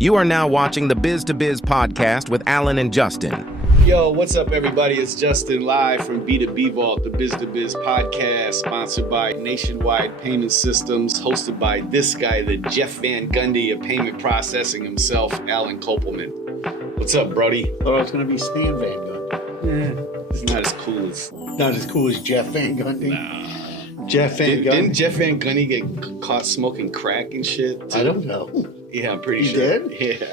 You are now watching the Biz to Biz podcast with Alan and Justin. Yo, what's up, everybody? It's Justin live from B2B Vault, the Biz to Biz podcast, sponsored by Nationwide Payment Systems, hosted by this guy, the Jeff Van Gundy of payment processing himself, Alan Kopelman. What's up, Brody? Thought I was going to be Stan Van Gundy. It's not as cool as... Not as cool as Jeff Van Gundy. Nah. Jeff Van Gundy. Didn't Jeff Van Gundy get caught smoking crack and shit? I don't know. Yeah, I'm pretty He sure. did? Yeah.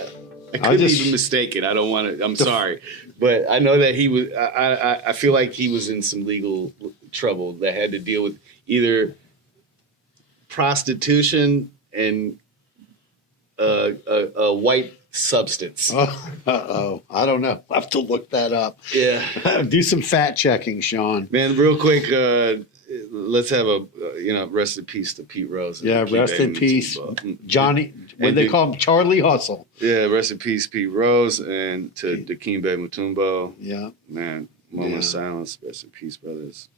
I could be even mistaken. I don't want to... I'm sorry. But I know that he was... I feel like he was in some legal trouble that had to deal with either prostitution and a white substance. Uh-oh. I don't know. I'll have to look that up. Yeah. Do some fact checking, Sean. Man, real quick, let's have a, rest in peace to Pete Rose. Yeah, rest in peace. Johnny, what And they call him, Charlie Hustle. Yeah, rest in peace, Pete Rose, and to Dikembe Mutombo. Yeah. Man, moment of silence. Rest in peace, brothers.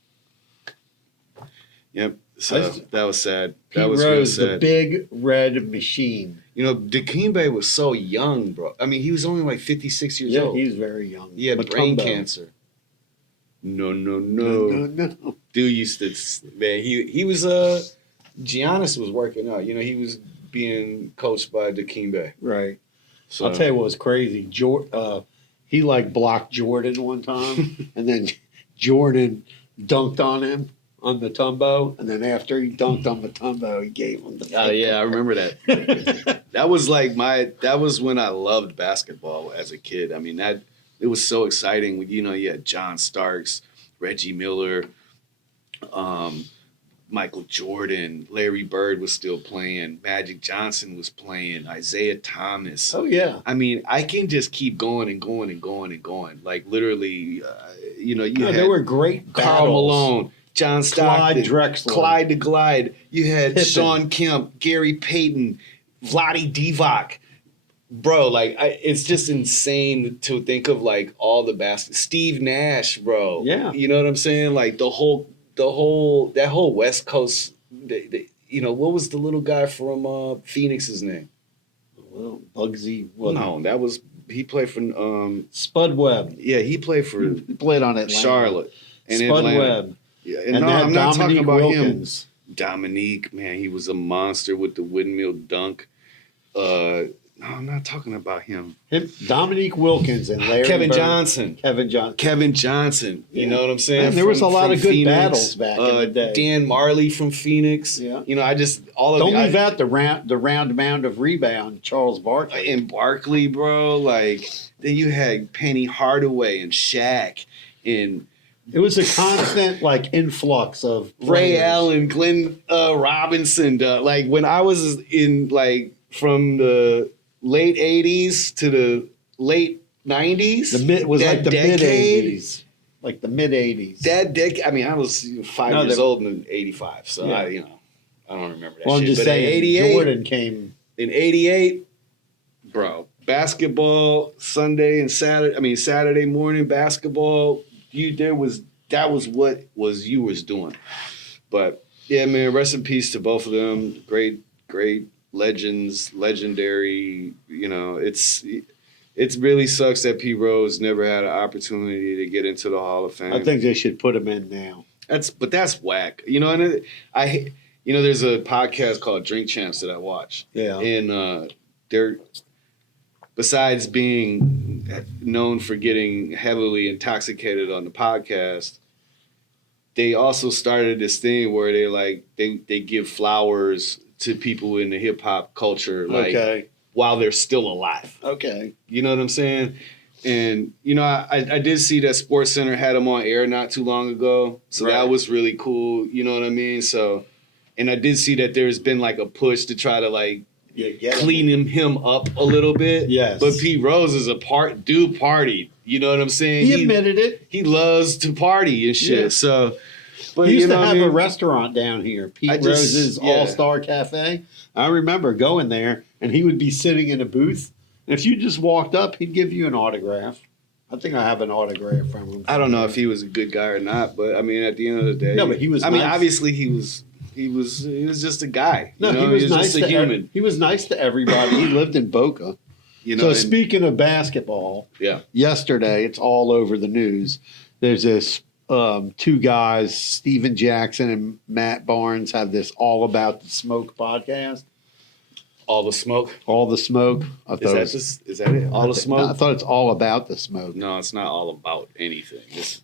Yep. So that was sad. Pete That was Rose, real sad. the big red machine. Dikembe was so young, bro. I mean, he was only like 56 years Yeah, old. he's very young. He had brain Mutombo. cancer. No. No. Dude used to, man, he was, Giannis was working out. He was being coached by Dikembe. Right. So, I'll tell you what was crazy. He blocked Jordan one time, and then Jordan dunked on him on Mutombo, and then after he dunked on Mutombo, he gave him the. Oh yeah, I remember that. That was when I loved basketball as a kid. I mean, it was so exciting. You had John Starks, Reggie Miller, Michael Jordan, Larry Bird was still playing, Magic Johnson was playing, Isaiah Thomas. Oh yeah. I mean, I can just keep going and going and going and going. Like literally, There were great Karl battles. Malone, John Stockton, Clyde Drexler, Clyde the Glide. You had Pippen. Sean Kemp, Gary Payton, Vlade Divac. Bro, it's just insane to think of all the basketball. Steve Nash, bro. Yeah. You know what I'm saying? That whole West Coast. What was the little guy from Phoenix's name? Well, Bugsy. No, he played for Spud Webb. Yeah, he played for He played on Atlanta. Charlotte and Spud Atlanta. Webb. Yeah, And no, that I'm not talking Dominique about Wilkins. him. Dominique, man, he was a monster with the windmill dunk. No, I'm not talking about him. Dominique Wilkins and Larry Kevin Bird. Johnson. Kevin Johnson. You know what I'm saying? Man, there was a lot of good Phoenix, battles back in the day. Dan Marley from Phoenix. Yeah. Don't leave out the round mound of rebound, Charles Barkley. And Barkley, bro. Then you had Penny Hardaway and Shaq and It was a constant influx of Ray players. Allen, Glenn Robinson. When I was in from the late 80s to the late 90s. The mid decade, 80s. Like the mid 80s. That decade, I mean, I was 5 years old in 85, so Yeah. I don't remember that Well, shit. I'm just But saying, in 88, Jordan came. in 88, bro, basketball Sunday and Saturday morning basketball. That was what you was doing. But yeah, man, rest in peace to both of them. Great legends, legendary. It really sucks that Pete Rose never had an opportunity to get into the Hall of Fame. I think they should put him in now. That's whack. And there's a podcast called Drink Champs that I watch. Yeah. And they're, besides being known for getting heavily intoxicated on the podcast, they also started this thing where they give flowers to people in the hip hop culture, while they're still alive. Okay. You know what I'm saying? And I did see that SportsCenter had him on air not too long ago, so Right. that was really cool. You know what I mean? So, and I did see that there's been a push to try to clean him up a little bit. Yes. But Pete Rose is party. You know what I'm saying? He admitted it. He loves to party and shit. Yeah. So, but He used to what I have mean? a restaurant down here, Pete Rose's All-Star Cafe. I remember going there, and he would be sitting in a booth. And if you just walked up, he'd give you an autograph. I think I have an autograph from him. I don't know if he was a good guy or not, but I mean, at the end of the day, No, but he was I mean, nice. obviously, he was just a guy. No, you know? he was just nice a human. He was nice to everybody. He lived in Boca. You know. So and- speaking of basketball, yeah. yesterday it's all over the news. There's this two guys, Steven Jackson and Matt Barnes, have this All About the Smoke podcast. All the smoke. All the Smoke. I thought it was- Is that it? All the smoke. I thought it's all about the smoke. No, it's not all about anything. It's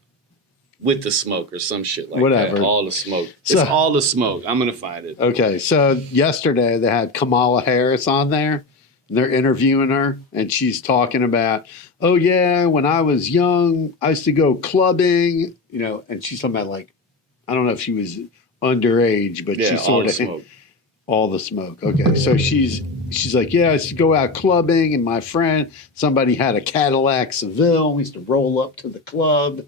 with the smoke or some shit like Whatever. that. All the smoke. So- It's all the smoke. I'm gonna find it. Okay, so yesterday they had Kamala Harris on there. And they're interviewing her, and she's talking about, oh yeah, when I was young, I used to go clubbing, you know. And she's talking about like, I don't know if she was underage, but Yeah, she all sort the of smoke. all the smoke. Okay, so she's like, yeah, I used to go out clubbing, and my friend, somebody had a Cadillac Seville. We used to roll up to the club,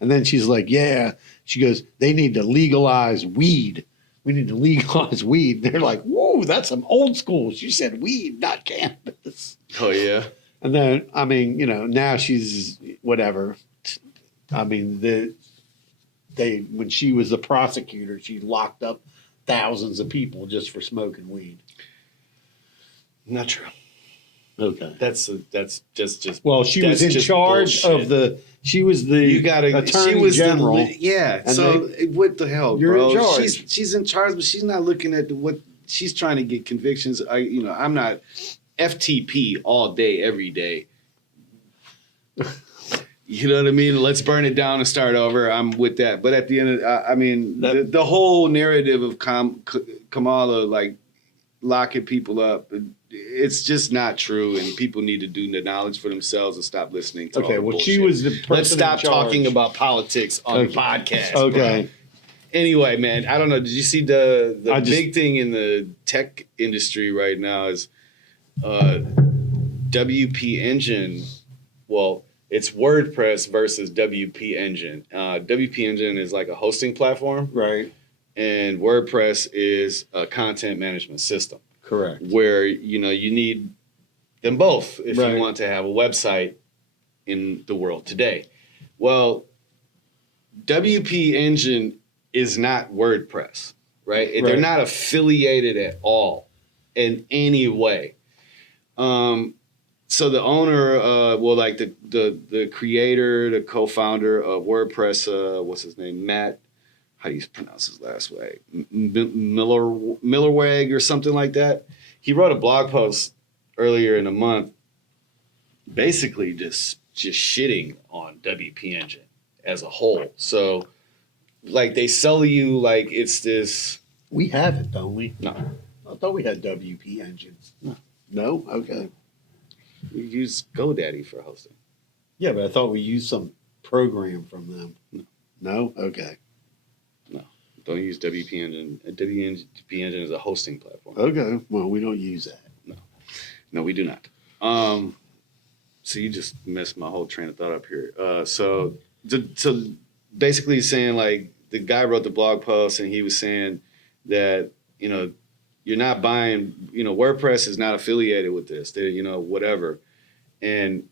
and then she's like, yeah, she goes, they need to legalize weed. We need to legalize weed. They're like, whoa, that's some old school. She said weed, not cannabis. Oh yeah. And then, I mean, you know, now she's whatever. I mean, when she was the prosecutor, she locked up thousands of people just for smoking weed. Not true. Okay. That's just. Well, she was That's in just charge bullshit. she was the You gotta. attorney She was general. yeah. and So what the hell, You're bro? in charge. She's in charge, but she's not looking at what she's trying to get convictions. I'm not FTP all day, every day. You know what I mean? Let's burn it down and start over. I'm with that. But at the end of, I mean, the whole narrative of Kamala like locking people up, it's just not true. And people need to do the knowledge for themselves and stop listening to all Okay, the well, bullshit. she was the person Let's stop in charge. talking about politics on Okay. the podcast. Okay. bro. Anyway, man, I don't know. Did you see the I just- big thing in the tech industry right now is WP Engine. Well, it's WordPress versus WP Engine. WP Engine is like a hosting platform, Right. and WordPress is a content management system Correct. where you need them both if Right. you want to have a website in the world today. Well, WP Engine is not WordPress, right? They're Right. not affiliated at all in any way. So the owner, like the creator, the co-founder of WordPress, what's his name? Matt, how do you pronounce his last name? Millerweg or something like that. He wrote a blog post earlier in the month, basically just shitting on WP Engine as a whole. So, like, they sell you like it's this. We have it, don't we? No, I thought we had WP engines. No? Okay. you use GoDaddy for hosting. Yeah, but I thought we used some program from them. No? Okay. Don't use WP Engine. WP Engine is a hosting platform. Okay. Well, we don't use that. No, we do not. So you just messed my whole train of thought up here. So basically saying like the guy wrote the blog post and he was saying that, you're not buying, WordPress is not affiliated with this. They're, whatever. And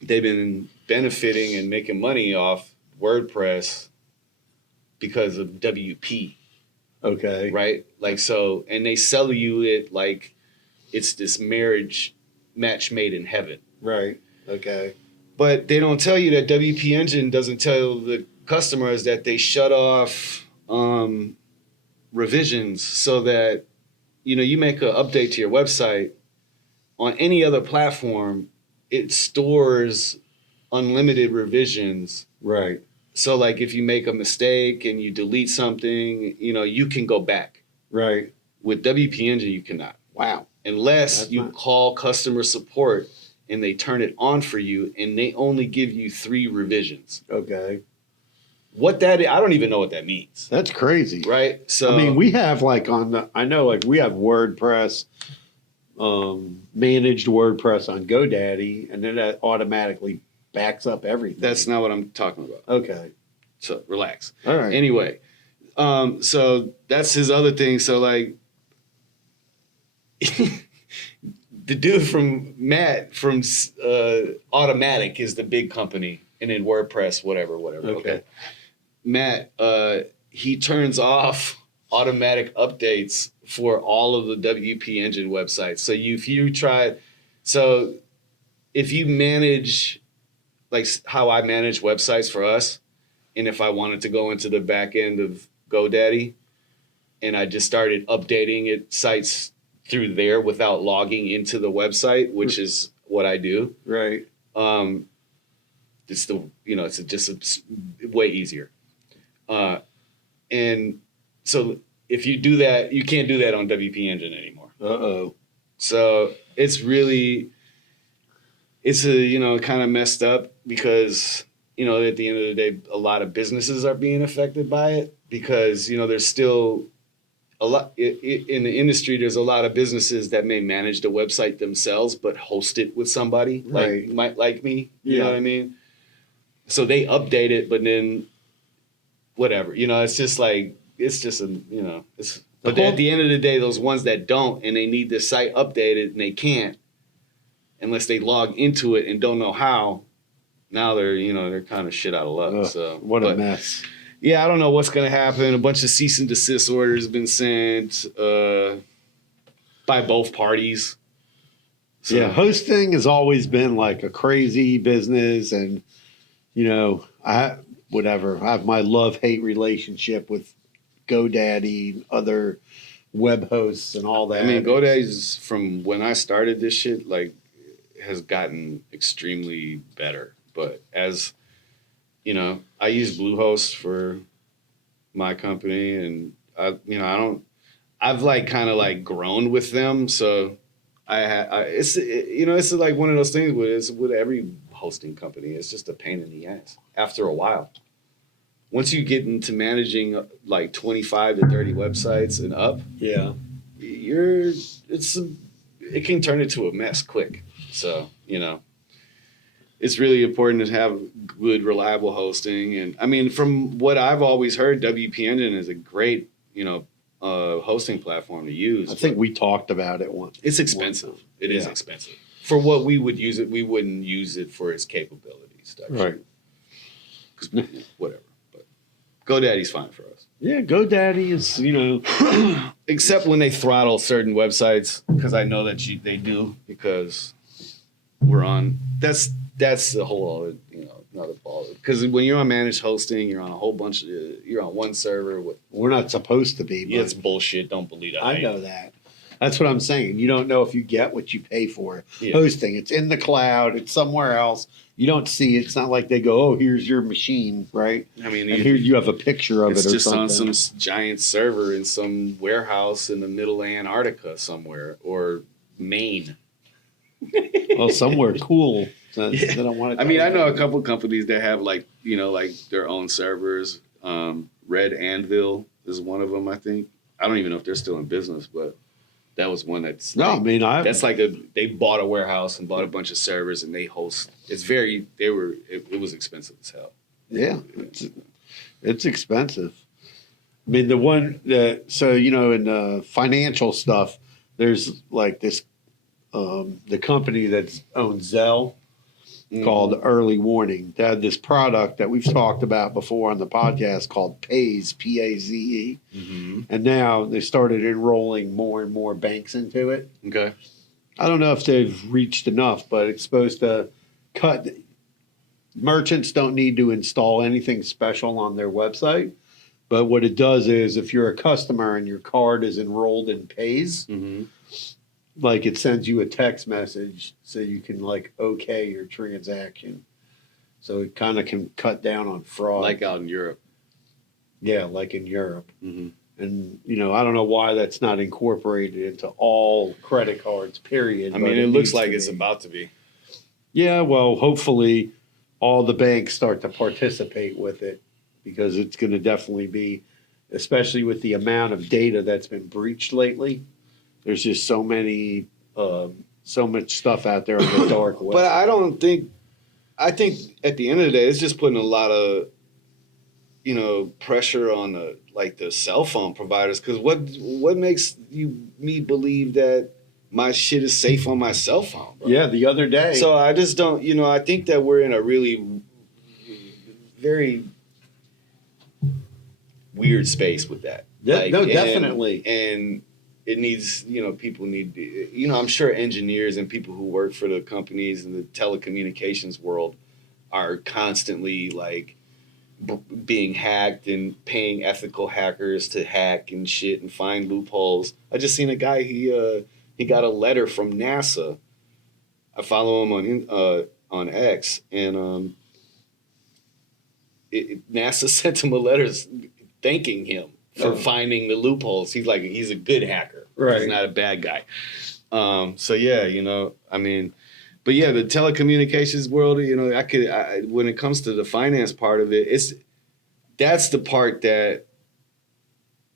they've been benefiting and making money off WordPress because of WP. Okay. Right? Like, so, and they sell you it like it's this marriage match made in heaven. Right. Okay. But they don't tell you that WP Engine doesn't tell the customers that they shut off revisions so that, you make an update to your website on any other platform, it stores unlimited revisions. Right. So like if you make a mistake and you delete something, you can go back. Right. With WP Engine, you cannot. Wow. Unless That's you not- call customer support and they turn it on for you and they only give you 3 revisions. Okay. What that is, I don't even know what that means. That's crazy. Right? So I mean, we have like I know like we have WordPress, managed WordPress on GoDaddy, and then that automatically backs up everything. that's not what I'm talking about. okay. So relax. All right. Anyway, so that's his other thing. So like the dude from Matt from Automatic is the big company, and then WordPress, whatever. Okay. Matt, he turns off automatic updates for all of the WP Engine websites. So if you try, so if you manage like how I manage websites for us, and if I wanted to go into the back end of GoDaddy and I just started updating sites through there without logging into the website, which is what I do. Right. It's way easier. And so if you do that, you can't do that on WP Engine anymore. Uh-oh. So it's kind of messed up because, at the end of the day, a lot of businesses are being affected by it because, there's still a lot in the industry. There's a lot of businesses that may manage the website themselves, but host it with somebody like me. You know what I mean? So they update it, but then whatever, it's just like, but at the end of the day, those ones that don't, and they need the site updated and they can't, unless they log into it and don't know how, now they're kind of shit out of luck. So what a mess. Yeah, I don't know what's going to happen. A bunch of cease and desist orders have been sent by both parties. So. Yeah, hosting has always been like a crazy business, and I have my love-hate relationship with GoDaddy, other web hosts, and all that. I mean, GoDaddy's, from when I started this shit, like, has gotten extremely better. But as I use Bluehost for my company, and I've like kind of like grown with them. So it's like one of those things with every hosting company. It's just a pain in the ass after a while. Once you get into managing like 25 to 30 websites and up, it can turn into a mess quick. So, it's really important to have good, reliable hosting. And I mean, from what I've always heard, WP Engine is a great, hosting platform to use. I think we talked about it once. It's expensive. It is expensive. For what we would use it, we wouldn't use it for its capabilities. Right. Whatever. But GoDaddy's fine for us. Yeah, GoDaddy is, Except when they throttle certain websites, because I know that they do, because we're on. That's the whole other, another ball. Because when you're on managed hosting, you're on a whole bunch of, you're on one server with. We're not supposed to be. But it's bullshit. Don't believe that. I know that. That's what I'm saying. You don't know if you get what you pay for. Hosting, it's in the cloud. It's somewhere else. You don't see it. It's not like they go, "Oh, here's your machine," right? I mean, and here you have a picture of it. It's just on some giant server in some warehouse in the middle of Antarctica somewhere, or Maine. Well, somewhere cool. I know a couple companies that have like their own servers. Red Anvil is one of them. I think. I don't even know if they're still in business, but that was one that's. That's like they bought a warehouse and bought a bunch of servers and they host. It was expensive as hell. Yeah, it's expensive. I mean, in the financial stuff, there's like this, the company that owns Zelle, called Early Warning. They had this product that we've talked about before on the podcast called Paze, P-A-Z-E. Mm-hmm. And now they started enrolling more and more banks into it. Okay. I don't know if they've reached enough, but it's supposed to cut. Merchants don't need to install anything special on their website. But what it does is if you're a customer and your card is enrolled in Paze, like it sends you a text message so you can like okay your transaction. So it kind of can cut down on fraud. Like out in Europe. Yeah, like in Europe. Mm-hmm. And, I don't know why that's not incorporated into all credit cards, period. I mean, it looks like it's about to be. Yeah, well, hopefully all the banks start to participate with it because it's going to definitely be, especially with the amount of data that's been breached lately. There's just so much stuff out there on the dark web. But I think at the end of the day, it's just putting a lot of, pressure on the cell phone providers. Because what makes me believe that my shit is safe on my cell phone, bro? Yeah, the other day. So I just don't, I think that we're in a really very weird space with that. Yeah, definitely. And it needs, people need, I'm sure engineers and people who work for the companies in the telecommunications world are constantly like being hacked and paying ethical hackers to hack and shit and find loopholes. I just seen a guy, he got a letter from NASA. I follow him on X, and NASA sent him a letter thanking him for finding the loopholes. He's a good hacker. Right. He's not a bad guy. So yeah, I mean, but yeah, the telecommunications world, when it comes to the finance part of it, that's the part that,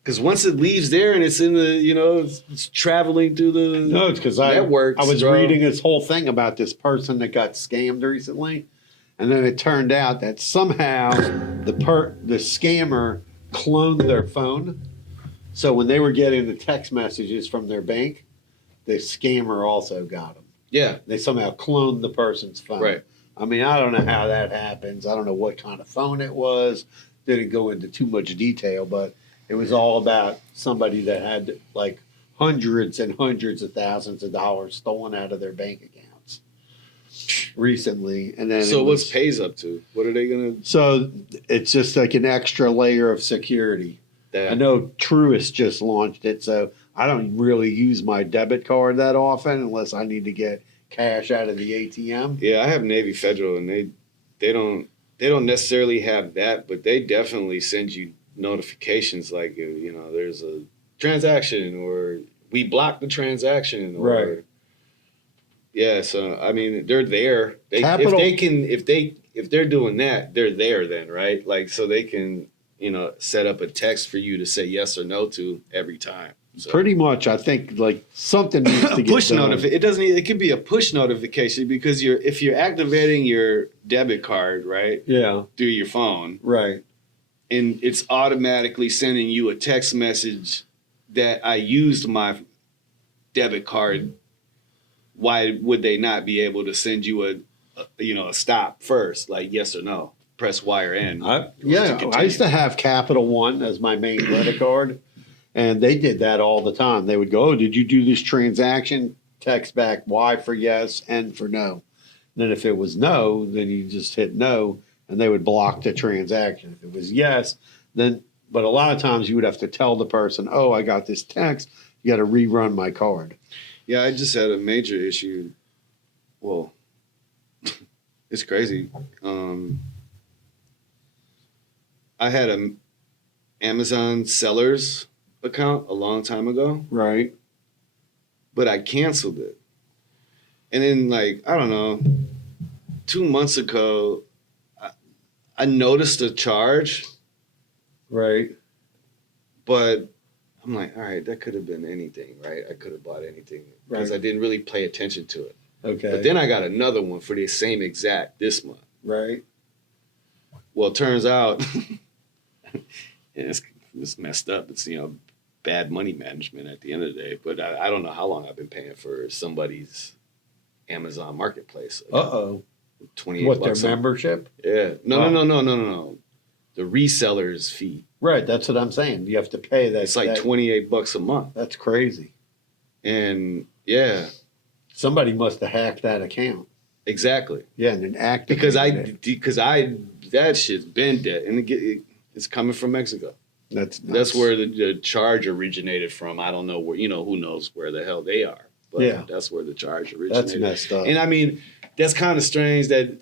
because once it leaves there and it's in the, it's traveling through the No, it's because networks. I was reading this whole thing about this person that got scammed recently, and then it turned out that somehow the scammer cloned their phone. So when they were getting the text messages from their bank, the scammer also got them. Yeah. They somehow cloned the person's phone. Right. I mean, I don't know how that happens. I don't know what kind of phone it was. Didn't go into too much detail, but it was all about somebody that had like hundreds and hundreds of thousands of dollars stolen out of their bank accounts recently. And then So what's Pays up to? What are they gonna? So it's just like an extra layer of security. I know Truist just launched it, so I don't really use my debit card that often unless I need to get cash out of the ATM. Yeah, I have Navy Federal, and they don't necessarily have that, but they definitely send you notifications like there's a transaction or we blocked the transaction, or Right. Yeah, so I mean they're there. Capital- If they're doing that, they're there then, right? Like so they can set up a text for you to say yes or no to every time. So. Pretty much, I think like something needs to get Push done. notification. It doesn't. It could be a push notification because if you're activating your debit card right Yeah, through your phone, right. and it's automatically sending you a text message that I used my debit card. Why would they not be able to send you a stop first, like yes or no? Press Y or N. I continue. used to have Capital One as my main credit card, and they did that all the time. They would go, "Oh, did you do this transaction?" Text back Y for yes, N for no. Then if it was no, then you just hit no, and they would block the transaction. If it was yes, then. But a lot of times you would have to tell the person, "Oh, I got this text. You got to rerun my card." Yeah, I just had a major issue. Well, it's crazy. I had an Amazon sellers account a long time ago, Right. but I canceled it. And then, I don't know, 2 months ago, I noticed a charge, Right. but I'm like, all right, that could have been anything, right? I could have bought anything because Right. I didn't really pay attention to it. Okay. But then I got another one for the same exact this month. Right. Well, it turns out it's messed up. It's bad money management at the end of the day. But I don't know how long I've been paying for somebody's Amazon Marketplace. Uh-oh. $28 What, their a month. membership? Yeah. No. The reseller's fee. Right, that's what I'm saying. You have to pay that. It's like that- $28 a month. That's crazy. And yeah, Somebody must have hacked that account. exactly. Yeah, and then activated Because that shit's been dead, and it's coming from Mexico. That's That's where the charge originated from. I don't know where, who knows where the hell they are. But Yeah. that's where the charge originated. That's messed up. And I mean, that's kind of strange that,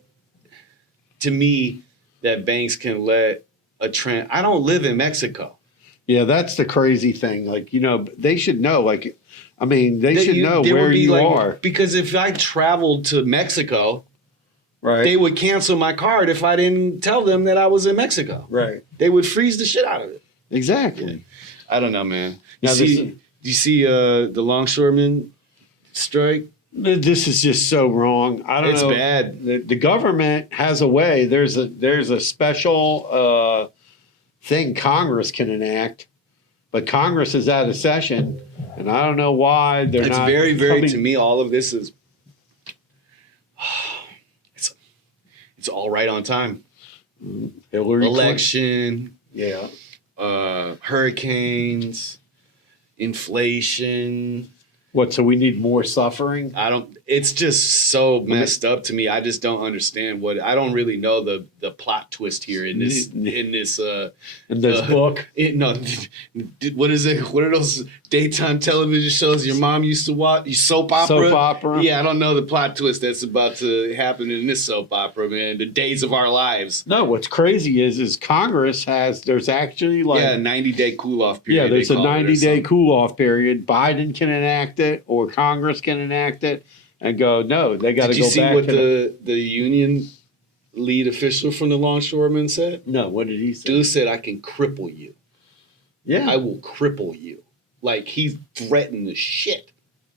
to me, that banks can let I don't live in Mexico. Yeah, that's the crazy thing. Like, they should know. Like, I mean, they should know there where would be you are. Because if I traveled to Mexico, Right. they would cancel my card if I didn't tell them that I was in Mexico. Right. They would freeze the shit out of it. Exactly. I don't know, man. Now, Do you see the longshoremen strike? This is just so wrong. I don't know. It's bad. The government has a way. There's a special thing Congress can enact, but Congress is out of session, and I don't know why they're It's not. very, very, coming- to me, all of this is, it's all right on time. Hillary Clinton. Election, Yeah. hurricanes, inflation. What? So we need more suffering? It's just so messed up to me. I just don't understand I don't really know the plot twist here in this book. What is it? What are those daytime television shows your mom used to watch? Soap opera? Soap opera? Yeah, I don't know the plot twist that's about to happen in this soap opera, man. The days of our lives. No, what's crazy is Congress there's actually a 90-day cool-off period. Yeah, there's a 90-day cool-off period. Biden can enact it, or Congress can enact it, and go, no, they got to go back. Did you see what the union lead official from the longshoremen said? No, what did he say? Dude said, I can cripple you. Yeah. I will cripple you. Like, he's threatened the shit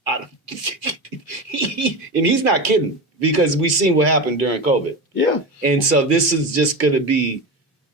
out of and he's not kidding, because we seen what happened during COVID. Yeah. And so this is just going to be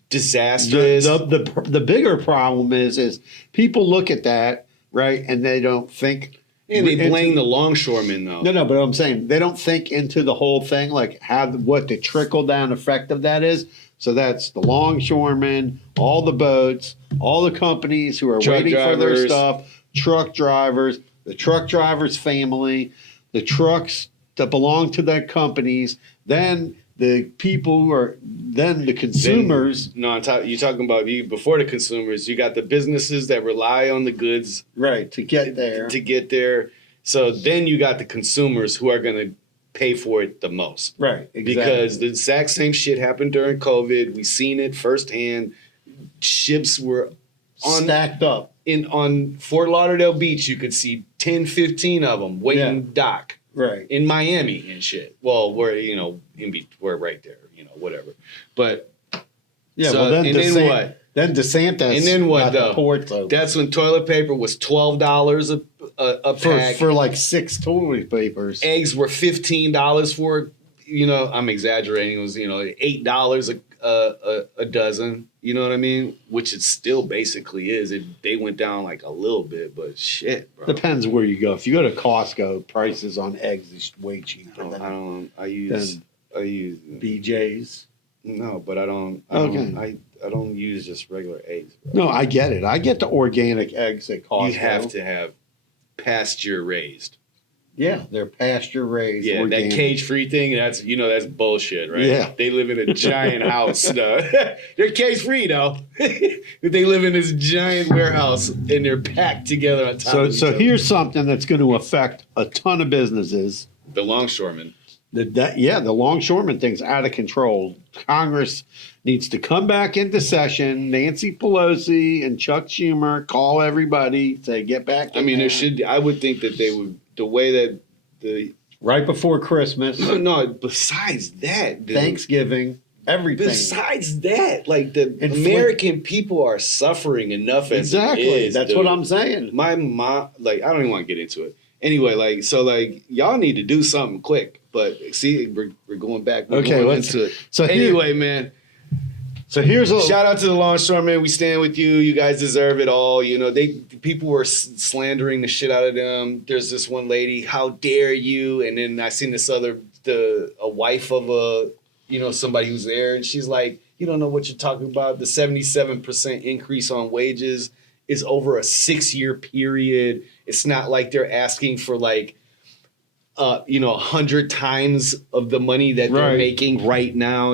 disastrous. The bigger problem is people look at that, right, and they don't think. And they blame the longshoremen, though. No, but I'm saying they don't think into the whole thing, like what the trickle down effect of that is. So that's the longshoremen, all the boats, all the companies who are waiting for their stuff, truck drivers, the truck drivers' family, the trucks that belong to their companies, then the people then the consumers. You're talking about before the consumers. You got the businesses that rely on the goods, right, to get there. So then you got the consumers who are going to pay for it the most, right? Exactly. Because the exact same shit happened during COVID. We seen it firsthand. Ships were stacked up on Fort Lauderdale Beach. You could see 10, 15 of them waiting dock. Right. In Miami and shit. Well, we're we're right there, whatever. But yeah, so, then what? Then DeSantis. And then what though? The ports open. That's when toilet paper was $12 a pack for like 6 toilet papers. Eggs were $15 for, I'm exaggerating. It was $8 a dozen. You know what I mean? Which it still basically is. They went down like a little bit, but shit, bro. Depends where you go. If you go to Costco, prices on eggs is way cheaper. I use BJ's. No, but I don't use just regular eggs, bro. No, I get it. I get the organic eggs at Costco. You have to have pasture raised. Yeah, they're pasture raised. Yeah, organic. that cage free thing, that's bullshit, right? Yeah. They live in a giant house. They're cage free though. They live in this giant warehouse and they're packed together on top of each other. Here's something that's going to affect a ton of businesses. The longshoremen. The longshoreman thing's out of control. Congress needs to come back into session. Nancy Pelosi and Chuck Schumer call everybody, say get back. I would think that they would. The way that right before Christmas. No, besides that, dude, Thanksgiving, everything. Besides that, like the American people are suffering enough as it is. That's what I'm saying. My mom, I don't even want to get into it. Anyway, y'all need to do something quick. But see, we're going back. We're going into it. So anyway, man. So here's a shout out to the longshoremen. We stand with you. You guys deserve it all. People were slandering the shit out of them. There's this one lady, how dare you? And then I seen this other, a wife of somebody who's there, and she's like, you don't know what you're talking about. The 77% increase on wages is over a 6-year period. It's not like they're asking for 100 times of the money that they're making right now.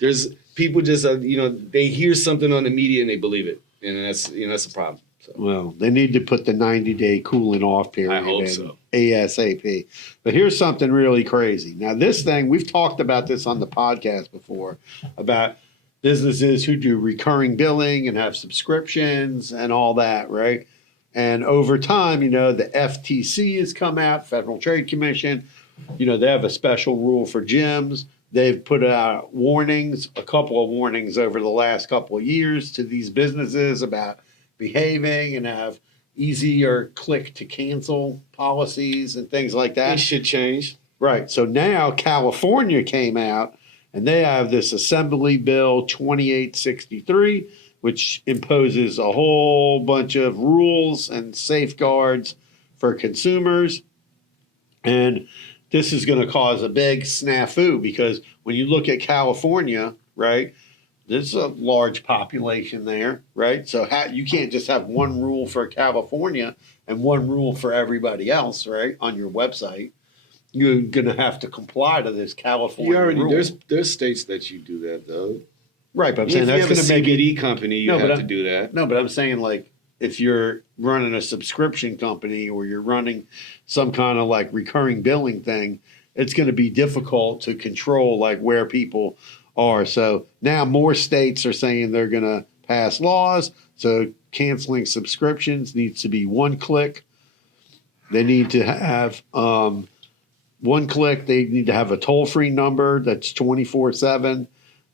There's people just, they hear something on the media and they believe it. And that's a problem. So. Well, they need to put the 90-day cooling off period I hope so. ASAP. But here's something really crazy. Now, this thing, we've talked about this on the podcast before, about businesses who do recurring billing and have subscriptions and all that, right? And over time, the FTC has come out, Federal Trade Commission. They have a special rule for gyms. They've put out a couple of warnings over the last couple of years to these businesses about behaving and have easier click to cancel policies and things like that. It should change. Right. So now California came out and they have this Assembly Bill 2863, which imposes a whole bunch of rules and safeguards for consumers. And this is going to cause a big snafu because when you look at California, right, there's a large population there, right? So you can't just have one rule for California and one rule for everybody else, right? On your website, you're gonna have to comply to this California rule. There's states that you do that though. Right, but I'm If saying you that's have a gonna make it. CBD company, you No, but have to do that. No, but I'm saying like if you're running a subscription company or you're running some kind of like recurring billing thing, it's going to be difficult to control like where people are. So now more states are saying they're going to pass laws. So canceling subscriptions needs to be one click. They need to have one click. They need to have a toll-free number that's 24/7.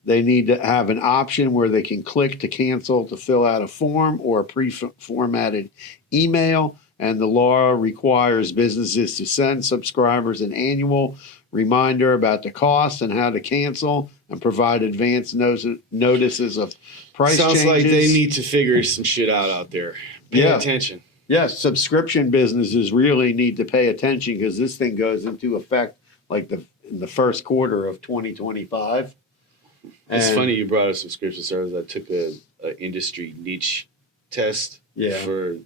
They need to have an option where they can click to cancel to fill out a form or a pre-formatted email. And the law requires businesses to send subscribers an annual reminder about the cost and how to cancel and provide advance notices of price changes. Sounds like they need to figure some shit out there. Pay attention. Yes, subscription businesses really need to pay attention because this thing goes into effect like in the first quarter of 2025. It's funny you brought up subscription service. I took a industry niche test for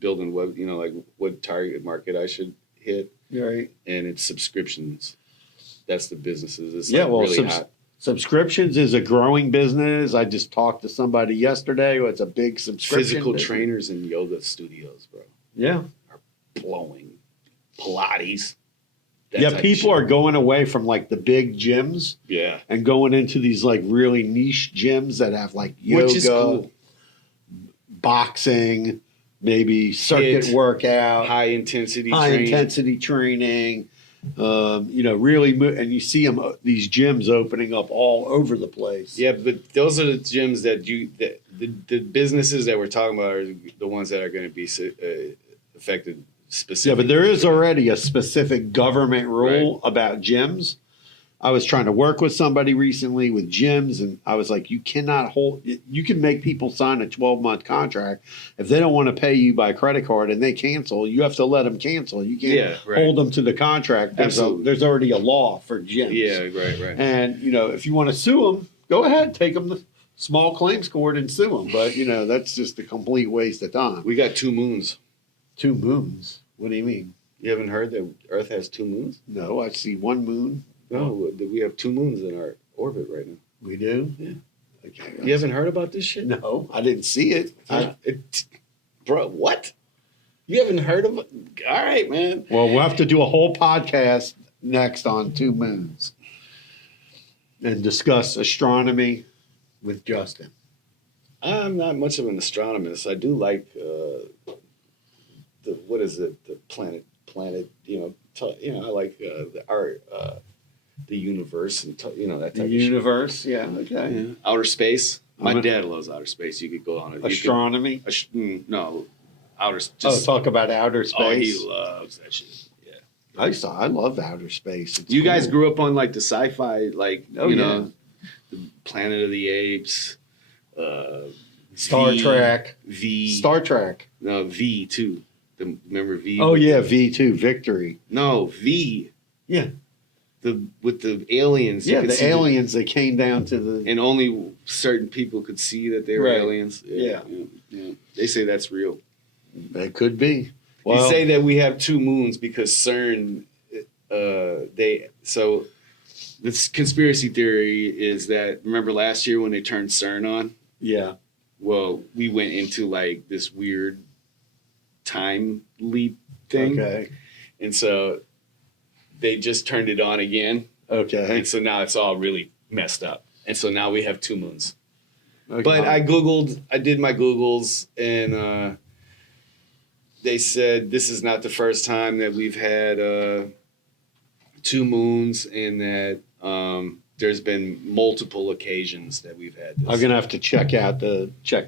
building web, like what target market I should hit. Right. And it's subscriptions. That's the businesses. It's really hot. Subscriptions is a growing business. I just talked to somebody yesterday who it's a big subscription Physical business. trainers and yoga studios, bro. Yeah. Are blowing. Pilates. People are going away from like the big gyms and going into these like really niche gyms that have like yoga, which is cool. Boxing, maybe circuit workout, high intensity training. Really, and you see these gyms opening up all over the place. Yeah, but those are the gyms that the businesses that we're talking about are the ones that are going to be affected specifically. Yeah, but there is already a specific government rule about gyms. I was trying to work with somebody recently with gyms, and I was like, you can make people sign a 12-month contract. If they don't want to pay you by credit card and they cancel, you have to let them cancel. You can't hold them to the contract. There's already a law for gyms. Yeah, right. And, if you want to sue them, go ahead, take them to small claims court and sue them. But, that's just a complete waste of time. We got 2 moons. 2 moons? What do you mean? You haven't heard that Earth has 2 moons? No, I see 1 moon. No, we have 2 moons in our orbit right now. We do? Yeah. Okay. You haven't heard about this shit? No, I didn't see it. Bro, what? You haven't heard of it? All right, man. Well, we'll have to do a whole podcast next on 2 moons and discuss astronomy with Justin. I'm not much of an astronomist. I do like the planet. I like the art, the universe, and that type of universe, shit. Yeah, okay. Yeah. Outer space. My dad loves outer space. You could go on it. Astronomy? No, outer. Talk about outer space. Oh, he loves that shit. Yeah, I love outer space. It's you cool. guys grew up on like the sci-fi, like the Planet of the Apes, Star Trek, V. Star Trek. No, V too. Remember V? Oh yeah, V2, Victory. No, V. Yeah. With the aliens. Yeah, the aliens that came down to the... And only certain people could see that they were aliens. Yeah. They say that's real. It could be. Well, they say that we have 2 moons because CERN, so this conspiracy theory is that, remember last year when they turned CERN on? Yeah. Well, we went into like this weird time leap thing. Okay. And so they just turned it on again. Okay. And so now it's all really messed up. And so now we have 2 moons. Okay. But I did my Googles, and they said this is not the first time that we've had 2 moons, and that there's been multiple occasions that we've had this. I'm going to have to check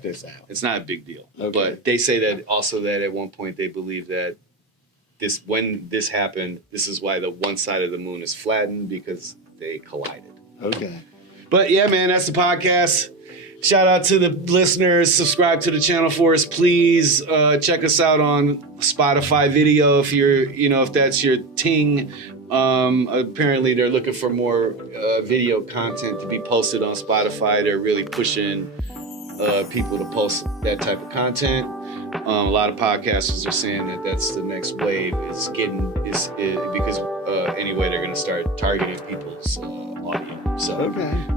this out. It's not a big deal. Okay. But they say that also that at one point they believe that when this happened, this is why the one side of the moon is flattened, because they collided. Okay. But yeah, man, that's the podcast. Shout out to the listeners. Subscribe to the channel for us, please. Check us out on Spotify video if that's your ting. Apparently, they're looking for more video content to be posted on Spotify. They're really pushing people to post that type of content. A lot of podcasters are saying that that's the next wave. Is because anyway, they're going to start targeting people's audio. So Okay.